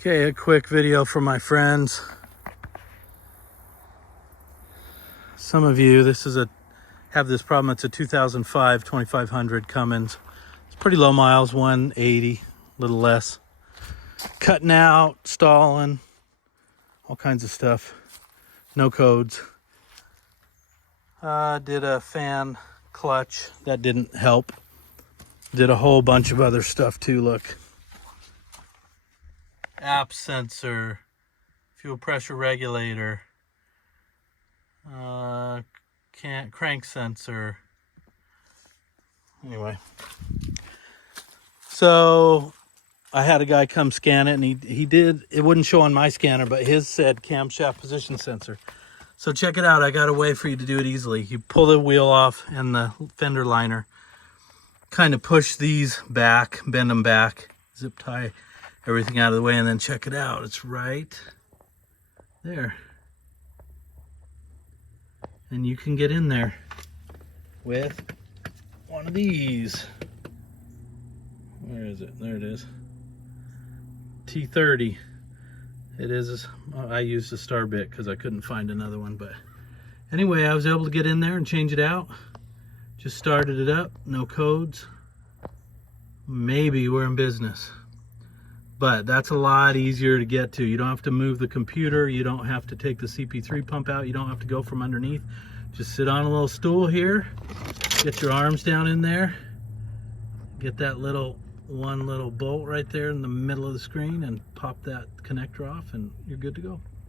Okay, a quick video for my friends. Some of you, have this problem. It's a 2005 2500 Cummins. It's pretty low miles, 180, a little less. Cutting out, stalling, all kinds of stuff. No codes. Did a fan clutch. That didn't help. Did a whole bunch of other stuff too, look. App sensor, fuel pressure regulator, crank sensor. Anyway, so I had a guy come scan it, and he did. It wouldn't show on my scanner, but his said camshaft position sensor. So check it out. I got a way for you to do it easily. You pull the wheel off and the fender liner, kind of push these back, bend them back, zip tie everything out of the way, and then check it out. It's right there. And you can get in there with one of these. Where is it? There it is. T30. It is, I used a star bit because I couldn't find another one, but anyway, I was able to get in there and change it out. Just started it up, no codes. Maybe we're in business. But that's a lot easier to get to. You don't have to move the computer. You don't have to take the CP3 pump out. You don't have to go from underneath. Just sit on a little stool here. Get your arms down in there. Get that one little bolt right there in the middle of the screen and pop that connector off, and you're good to go.